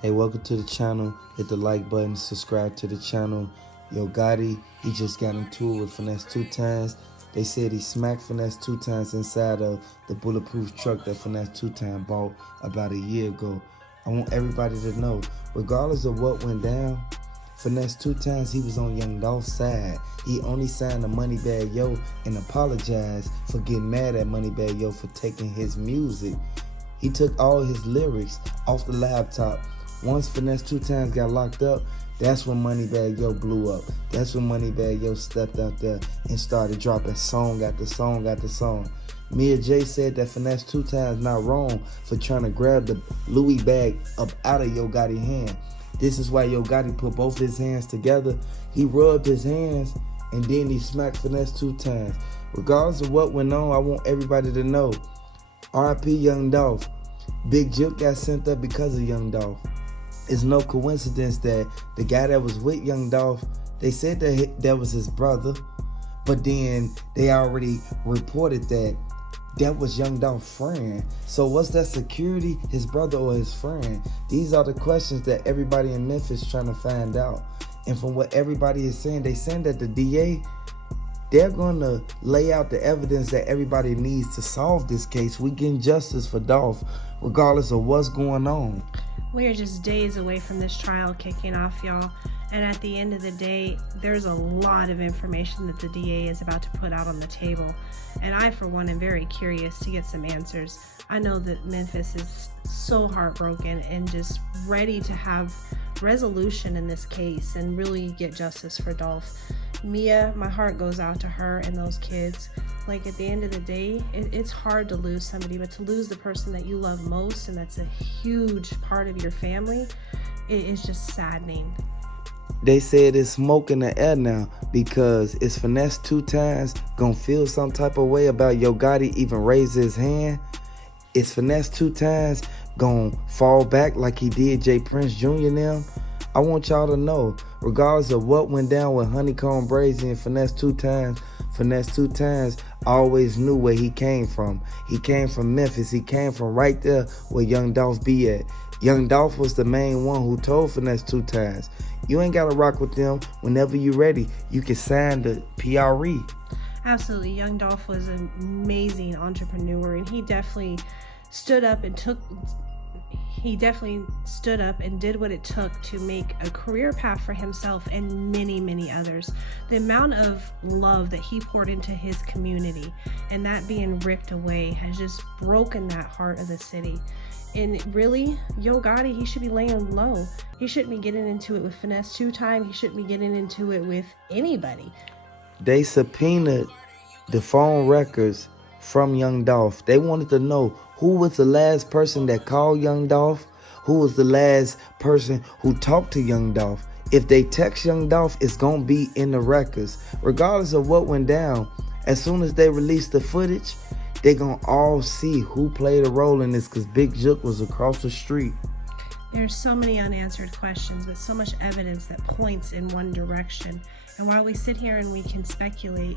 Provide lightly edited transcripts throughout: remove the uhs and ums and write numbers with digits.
Hey, welcome to the channel. Hit the like button, subscribe to the channel. Yo Gotti, he just got into it with Finese2Tymes. They said he smacked Finese2Tymes inside of the bulletproof truck that Finese2Tymes bought about a year ago. I want everybody to know, regardless of what went down, Finese2Tymes, he was on Young Dolph's side. He only signed to Moneybagg Yo and apologized for getting mad at Moneybagg Yo for taking his music. He took all his lyrics off the laptop. Once Finese2Tymes got locked up, that's when Moneybagg Yo blew up. That's when Moneybagg Yo stepped out there and started dropping song after song after song. Mia J said that Finese2Tymes not wrong for trying to grab the Louis bag up out of Yo Gotti's hand. This is why Yo Gotti put both his hands together. He rubbed his hands and then he smacked Finese2Tymes. Regardless of what went on, I want everybody to know, R.I.P. Young Dolph. Big Juke got sent up because of Young Dolph. It's no coincidence that the guy that was with Young Dolph, they said that was his brother, but then they already reported that that was Young Dolph's friend. So what's that security, his brother or his friend? These are the questions that everybody in Memphis is trying to find out. And from what everybody is saying, they saying that the DA, they're going to lay out the evidence that everybody needs to solve this case. We getting justice for Dolph, regardless of what's going on. We are just days away from this trial kicking off, y'all. And at the end of the day, there's a lot of information that the DA is about to put out on the table. And I, for one, am very curious to get some answers. I know that Memphis is so heartbroken and just ready to have resolution in this case and really get justice for Dolph. Mia, my heart goes out to her and those kids. Like, at the end of the day, it's hard to lose somebody, but to lose the person that you love most and that's a huge part of your family, it is just saddening. They said it's smoke in the air now because it's Finese2Tymes gonna feel some type of way about Yo Gotti even raise his hand. It's Finese2Tymes gonna fall back like he did J Prince Jr. now. I want y'all to know, regardless of what went down with Honeycomb Brazy and Finese2Tymes, Finese2Tymes always knew where he came from. He came from Memphis. He came from right there where Young Dolph be at. Young Dolph was the main one who told Finese2Tymes, you ain't got to rock with them. Whenever you're ready, you can sign the PRE. Absolutely. Young Dolph was an amazing entrepreneur, and he definitely stood up and did what it took to make a career path for himself and many, many others. The amount of love that he poured into his community and that being ripped away has just broken that heart of the city. And really, Yo Gotti, he should be laying low. He shouldn't be getting into it with Finese2Tymes. He shouldn't be getting into it with anybody. They subpoenaed the phone records from Young Dolph. They wanted to know who was the last person that called Young Dolph, who was the last person who talked to Young Dolph. If they text Young Dolph, it's going to be in the records. Regardless of what went down, as soon as they release the footage, they're going to all see who played a role in this because Big Juke was across the street. There's so many unanswered questions, but so much evidence that points in one direction. And while we sit here and we can speculate,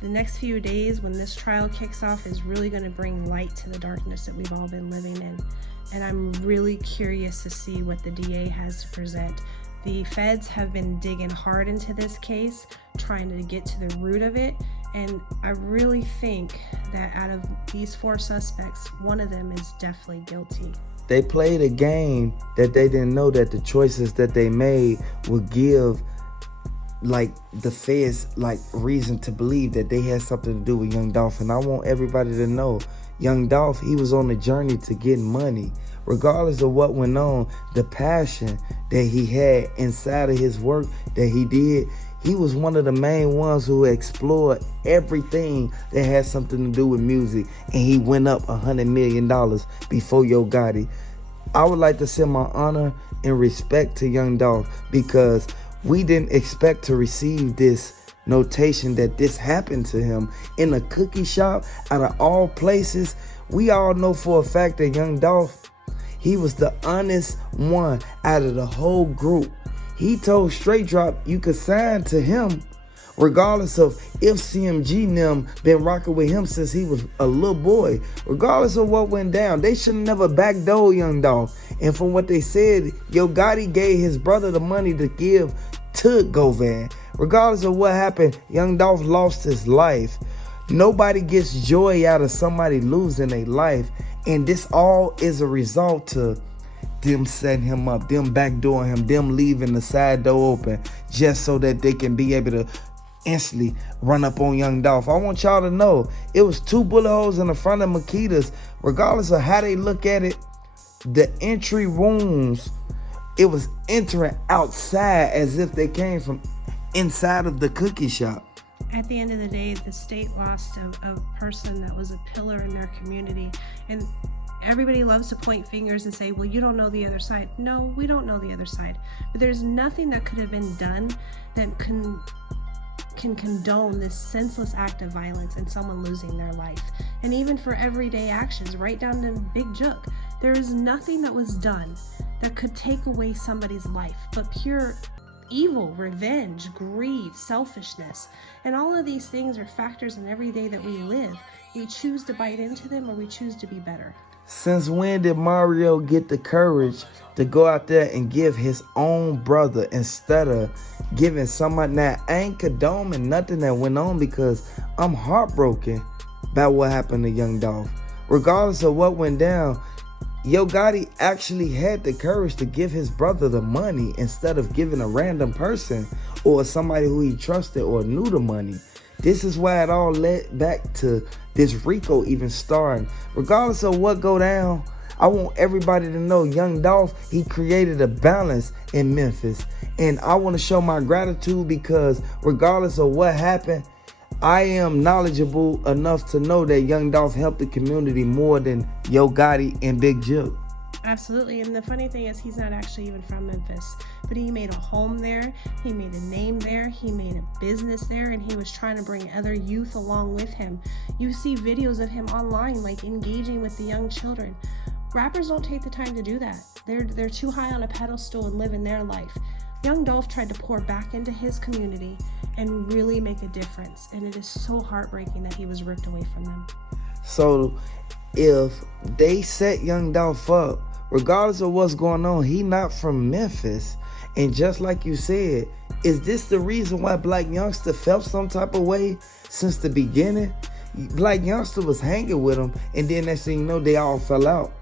the next few days when this trial kicks off is really going to bring light to the darkness that we've all been living in. And I'm really curious to see what the DA has to present. The feds have been digging hard into this case, trying to get to the root of it. And I really think that out of these 4 suspects, one of them is definitely guilty. They played a game that they didn't know that the choices that they made would give the feds reason to believe that they had something to do with Young Dolph. And I want everybody to know, Young Dolph, he was on a journey to get money. Regardless of what went on, the passion that he had inside of his work that he did, he was one of the main ones who explored everything that had something to do with music. And he went up $100 million before Yo Gotti. I would like to send my honor and respect to Young Dolph because we didn't expect to receive this notation that this happened to him in a cookie shop out of all places. We all know for a fact that Young Dolph, he was the honest one out of the whole group. He told Straight Drop you could sign to him, regardless of if CMG and them been rocking with him since he was a little boy. Regardless of what went down, they should have never backdoored Young Dolph. And from what they said, Yo Gotti gave his brother the money to give to Govan. Regardless of what happened, Young Dolph lost his life. Nobody gets joy out of somebody losing their life. And this all is a result to them setting him up, them backdooring him, them leaving the side door open just so that they can be able to instantly run up on Young Dolph. I want y'all to know it was 2 bullet holes in the front of Makita's. Regardless of how they look at it, the entry wounds, it was entering outside as if they came from inside of the cookie shop. At the end of the day, the state lost a person that was a pillar in their community. And everybody loves to point fingers and say, well, you don't know the other side. No, we don't know the other side. But there's nothing that could have been done that can condone this senseless act of violence and someone losing their life. And even for everyday actions, right down to Big Jook, there is nothing that was done that could take away somebody's life but pure evil, revenge, greed, selfishness. And all of these things are factors in every day that we live. We choose to bite into them or we choose to be better. Since when did Mario get the courage to go out there and give his own brother instead of giving somebody? Now, I ain't condoning nothing that went on because I'm heartbroken about what happened to Young Dolph. Regardless of what went down, Yo Gotti actually had the courage to give his brother the money instead of giving a random person or somebody who he trusted or knew the money. This is why it all led back to this Rico even starting. Regardless of what go down, I want everybody to know Young Dolph, he created a balance in Memphis. And I want to show my gratitude because regardless of what happened, I am knowledgeable enough to know that Young Dolph helped the community more than Yo Gotti and Big Jook. Absolutely. And the funny thing is he's not actually even from Memphis, but he made a home there, he made a name there, he made a business there, and he was trying to bring other youth along with him. You see videos of him online like engaging with the young children. Rappers don't take the time to do that. They're too high on a pedestal and living their life. Young Dolph tried to pour back into his community and really make a difference, and it is so heartbreaking that he was ripped away from them. So if they set Young Dolph up, regardless of what's going on, he not from Memphis. And just like you said, is this the reason why Black Youngster felt some type of way since the beginning? Black Youngster was hanging with him, and then next thing you know, they all fell out.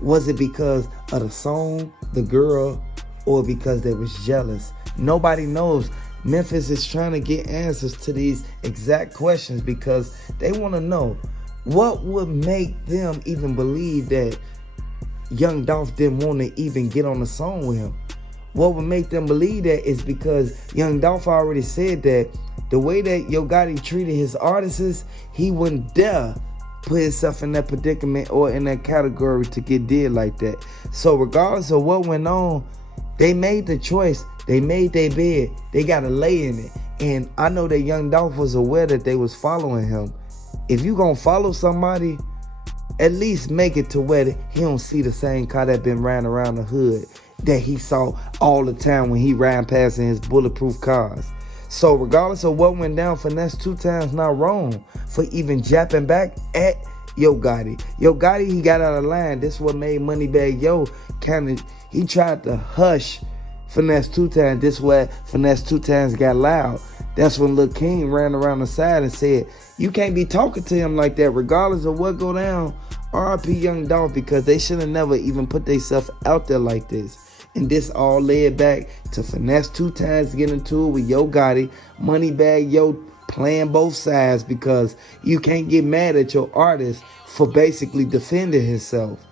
Was it because of the song, the girl, or because they was jealous? Nobody knows. Memphis is trying to get answers to these exact questions because they want to know what would make them even believe that Young Dolph didn't want to even get on the song with him. What would make them believe that is because Young Dolph already said that the way that Yo Gotti treated his artists, he wouldn't dare put himself in that predicament or in that category to get did like that. So regardless of what went on, they made the choice. They made their bed. They got to lay in it. And I know that Young Dolph was aware that they was following him. If you gonna follow somebody, at least make it to where he don't see the same car that been riding around the hood that he saw all the time when he ran past in his bulletproof cars. So regardless of what went down, Finese2Tymes not wrong for even japping back at Yo Gotti. Yo Gotti, he got out of line. This is what made Moneybag Yo he tried to hush Finese2Tymes. This is where Finese2Tymes got loud. That's when Lil King ran around the side and said, you can't be talking to him like that regardless of what go down. R.I.P. Young Dolph, because they should have never even put themselves out there like this. And this all led back to Finese2Tymes getting into it with Yo Gotti, Moneybag Yo playing both sides because you can't get mad at your artist for basically defending himself.